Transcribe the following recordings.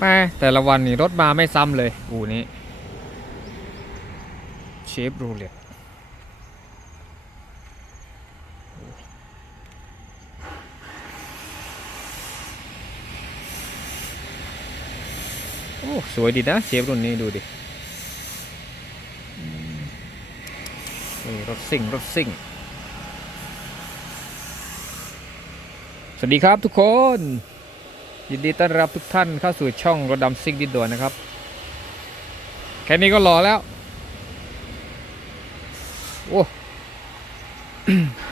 แม่แต่ละวันนี่รถมาไม่ซ้ำเลย อูนี้เชฟรูเล็ตโอ้สวยดีนะเชฟรุ่นนี้ดูดิรถซิ่งรถซิ่ง สวัสดีครับทุกคน ยินดีต้อนรับทุกท่านเข้าสู่ช่องรถดำซิ่งดินด่วนนะครับ แค่นี้ก็รอแล้ว โอ้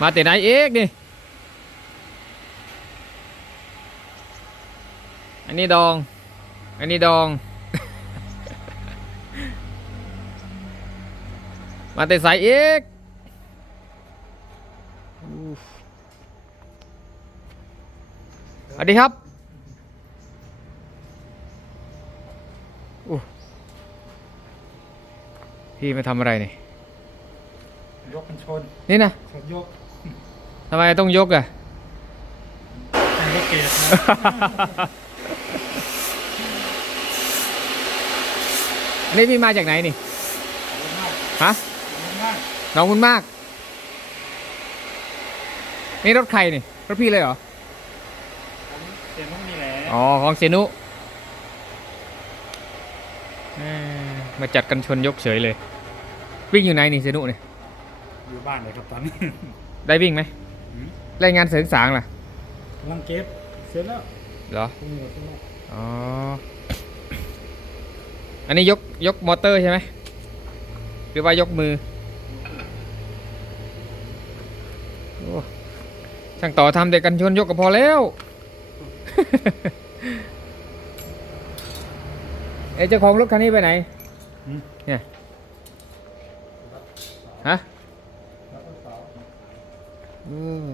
มาแต่ไหนเอกนี่ อันนี้ดอง อันนี้ดอง มาแต่สายเอกอู้สวัสดีครับ พี่มาทำอะไรนี่ ยกกันชนนี่นะชนยกทำไมต้องยกอะแต่ยกเกตนะอันนี้พี่มาจากไหนนี่ขอบคุณมากฮะขอบคุณมากน้องคุณมาก นี่รถใครนี่ รถพี่เลยเหรอ ผมเจนต้องมีแหละอ๋อ ของเซนุเอ้ย มาจัดกันชนยกเฉยเลย วิ่งอยู่ไหนนี่เซนุเนี่ยอยู่บ้านเลยครับตอนนี้ ได้วิ่งไหมหืม รายงานเสริงสางล่ะกำลังเก็บเสร็จแล้วเหรอพรุ่งนี้เสร็จแล้วอ๋อ อันนี้ยกยกมอเตอร์ใช่ไหมหรือว่ายกมือโอ้ช่างต่อทำแต่กันชนยกก็พอแล้ว เอะเจ้าของรถคันนี้ไปไหนหืม เนี่ยฮะอืม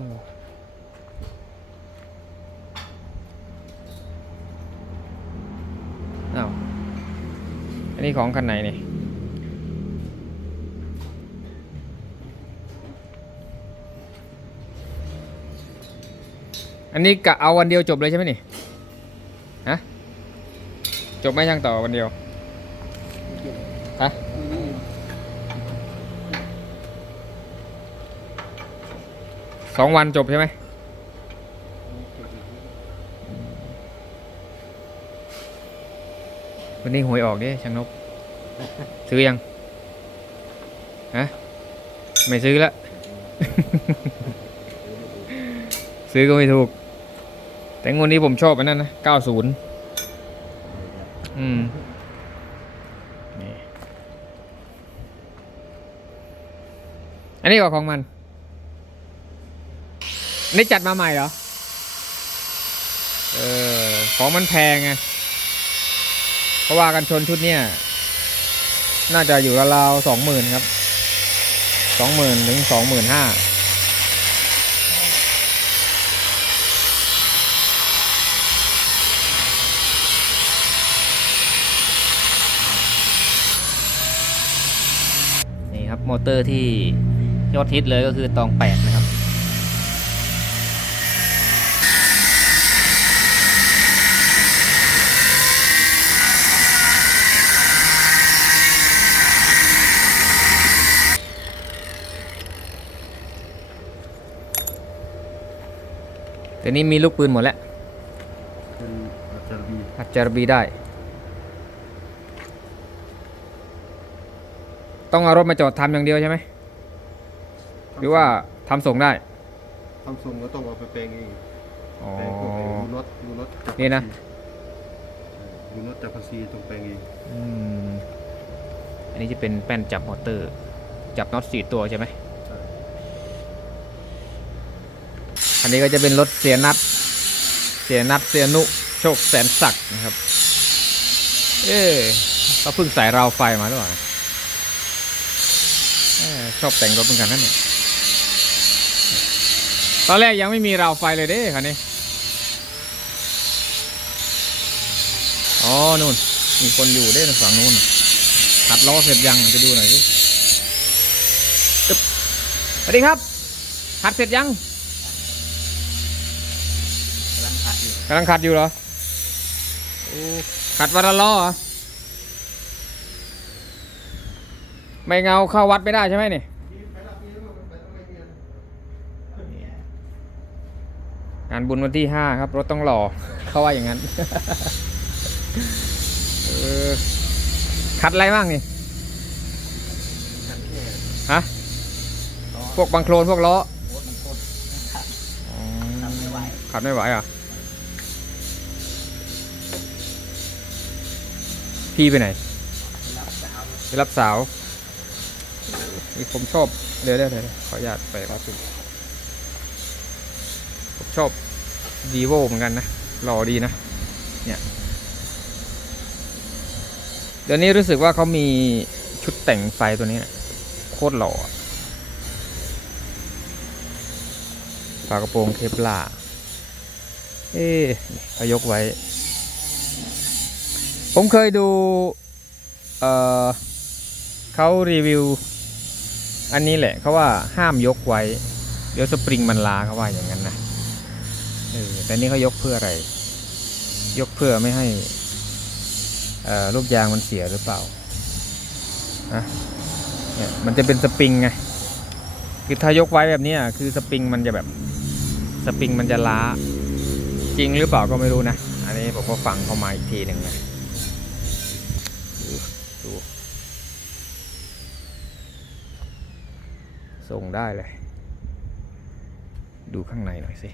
อ้าวอันนี้ของคันไหนนี่อันนี้กะเอาวันเดียวจบเลยใช่ไหมนี่ ฮะ จบไหม่ช่างต่อวันเดียว ฮะสองวันจบใช่ไหมวันนี้หวยออกดิช่างนก ซื้อยัง ฮะ ไม่ซื้อละ ซื้อก็ไม่ถูก แต่งวดนี้ผมชอบอันนั้นนะ 90 อืม นี่ อั นนี้ก็ของมันนี่จัดมาใหม่เหรอ เออ ของมันแพงไง เพราะว่ากันชนชุดเนี้ยน่าจะอยู่ราวๆสองหมื่นครับ สองหมื่นถึงสองหมื่นห้านี่ครับ มอเตอร์ที่ ยอดฮิตเลยก็คือตองแปดนะครับแต่นี้มีลูกปืนหมดแล้วเป็นอาจารย์บีอัดจารบีได้ ต้องเอารถมาจอดทำอย่างเดียวใช่ไหม หรือว่าทำส่งได้ ทำส่งก็ต้องเอาไปแปลงเองอ๋อ แปลงพวกไอ้ยูน็อตยูน็อตจากนี่นะ ยูน็อตจากภาษีต้องแปลงเองอืมอันนี้จะเป็นแป้นจับมอเตอร์ จับน็อตสี่ตัวใช่ไหม ใช่อันนี้ก็จะเป็นรถเสียนัด เสียนัดเสียนุ โชคแสนศักดิ์นะครับ เอ๊ะก็เพิ่งใส่ราวไฟมาด้วยเอ้อชอบแต่งรถเหมือนกันนั่นเนี่ย ตอนแรกยังไม่มีราวไฟเลยเด้คันนี้อ๋อนู่น มีคนอยู่เด้ทางฝั่งนู้นขัดล้อเสร็จยังไปดูหน่อยสิตึ๊บสวัสดีครับขัดเสร็จยังกำลังขัดอยู่กำลังขัดอยู่เหรอโอ้ขัดวันละล้อเหรอไม่เงาเข้าวัดไม่ได้ใช่ไหมนี่ งานบุญวันที่ห้าครับ รถต้องหล่อเขาว่าอย่างนั้นเออขัดอะไรบ้างนี่ฮะพวกบังโคลนพวกล้ออ๋อขัดไม่ไหวเหรอะ พี่ไปไหนไปรับสาวนี่ผมชอบเดี๋ยวเดี๋ยวเดี๋ยวขออนุญาตไปรับสุผม ชอบดีโวเหมือนกันนะหล่อดีนะเนี่ยเดี๋ยวนี้รู้สึกว่าเขามีชุดแต่งไฟตัวนี้นะโคตรหล่อฝากระโปรงเคปลาเอ๊ะเขายกไว้ ผมเคยดู เอ่อเขารีวิว อันนี้แหละเขาว่าห้ามยกไว้ เดี๋ยวสปริงมันลาเขาว่าอย่างนั้นนะ เออแต่นี่เขายกเพื่ออะไร ยกเพื่อไม่ให้ลูกยางมันเสียหรือเปล่านะเนี่ยมันจะเป็นสปริงไงคือถ้ายกไว้แบบนี้คือสปริงมันจะแบบสปริงมันจะล้า จริงหรือเปล่าก็ไม่รู้นะ อันนี้ผมก็ฟังเข้ามาอีกทีหนึ่งนะดูส่งได้เลย ดูข้างในหน่อยสิ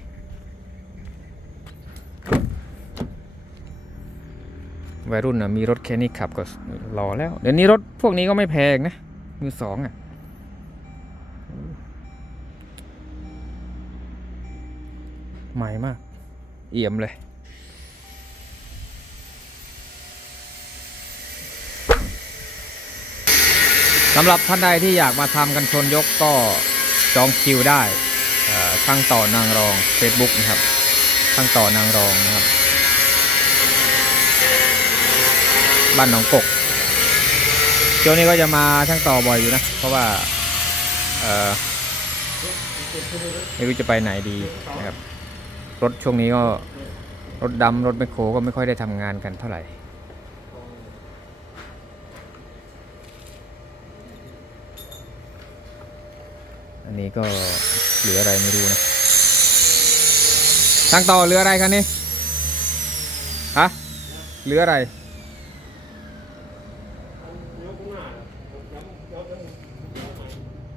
วัยรุ่นนะมีรถแค่นี้ขับก็รอแล้ว เดี๋ยวนี้รถพวกนี้ก็ไม่แพงนะ มือสองอะ ใหม่มาก เอี่ยมเลย สำหรับท่านใดที่อยากมาทำกันชนยกก็จองคิวได้เอ่อช่างต่อนางรอง Facebook นะครับช่างต่อนางรองนะครับ บ้านหนองกกช่วงนี้ก็จะมาช่างต่อบ่อยอยู่นะ เพราะว่าเอ่อไม่รู้จะไปไหนดีนะครับ รถช่วงนี้ก็รถดำรถแมคโครก็ไม่ค่อยได้ทำงานกันเท่าไหร่อันนี้ก็เหลืออะไรไม่รู้นะทางต่อเหลืออะไรกันนี่ฮะ เหลืออะไร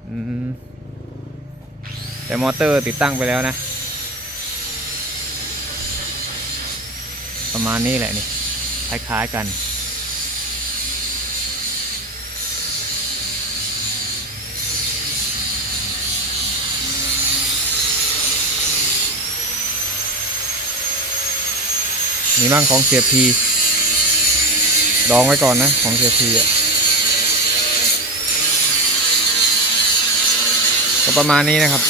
อืม แต่มอเตอร์ติดตั้งไปแล้วนะ ประมาณนี้แหละนี่ คล้ายๆกัน มีบ้างของเสียพีดองไว้ก่อนนะ ของเสียพีอะ ก็ประมาณนี้นะครับ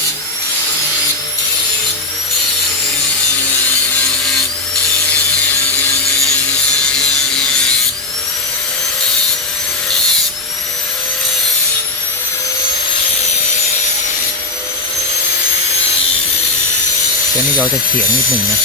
แต่นี่เราจะเขียงนิดหนึ่งนะ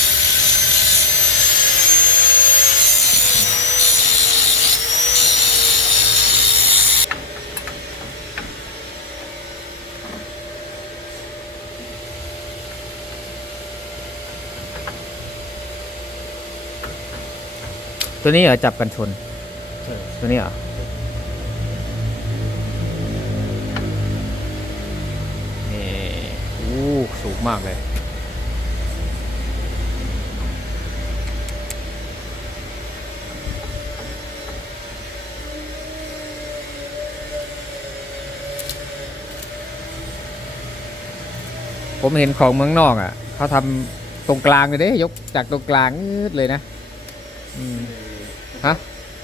ตัวนี้เหรอจับกันชน ใช่ตัวนี้เหรอนี่อู้สูงมากเลยผมเห็นของเมืองนอกอะเขาทำตรงกลางเลยเด้ยกจากตรงกลางงืดเลยนะ อืม ฮะ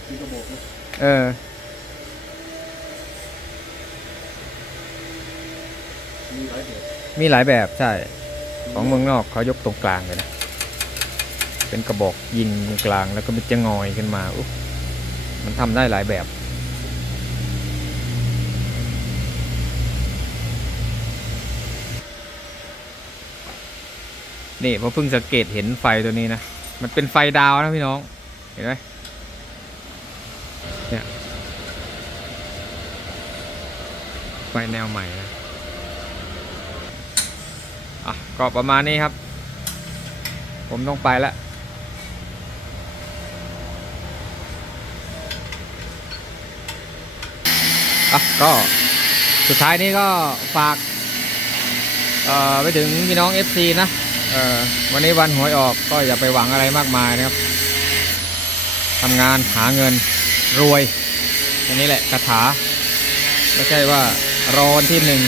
มีกระบอกเออมีหลายแบบใช่ ของเมืองนอกเขายกตรงกลางเลยนะ เป็นกระบอกยิงตรงกลางแล้วก็มันจะงอยขึ้นมาอุ๊มันทำได้หลายแบบนี่ผมเพิ่งสังเกตเห็นไฟตัวนี้นะ มันเป็นไฟดาวนะพี่น้อง เห็นไหมเนี่ย ไฟแนวใหม่นะอะก็ประมาณนี้ครับ ผมต้องไปแล้วอะก็สุดท้ายนี้ก็ฝากเอ่อไปถึงพี่น้อง FC นะเอ่อวันนี้วันหวยออกก็อย่าไปหวังอะไรมากมายนะครับทำงานหาเงินรวยอันนี้แหละคาถาไม่ใช่ว่า รอวันที่หนึ่ง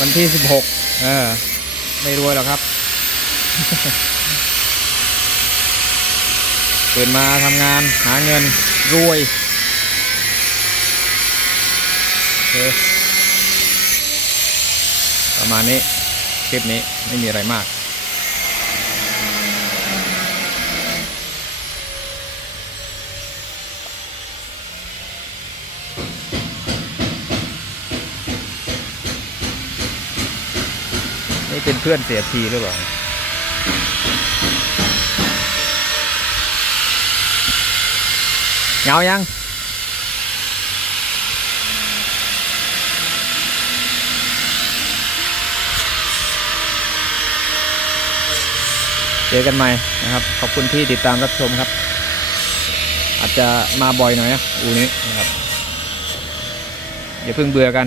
วันที่สิบหกเออ ไม่รวยหรอกครับตื่นมาทำงานหาเงินรวยโอเคประมาณนี้ คลิปนี้ไม่มีอะไรมาก นี่เป็นเพื่อนเสียทีหรือเปล่าเงายังเจอกันใหม่นะครับ ขอบคุณที่ติดตามรับชมครับ อาจจะมาบ่อยหน่อยนะอูนี้นะครับอย่าเพิ่งเบื่อกัน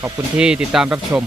ขอบคุณที่ติดตามรับชม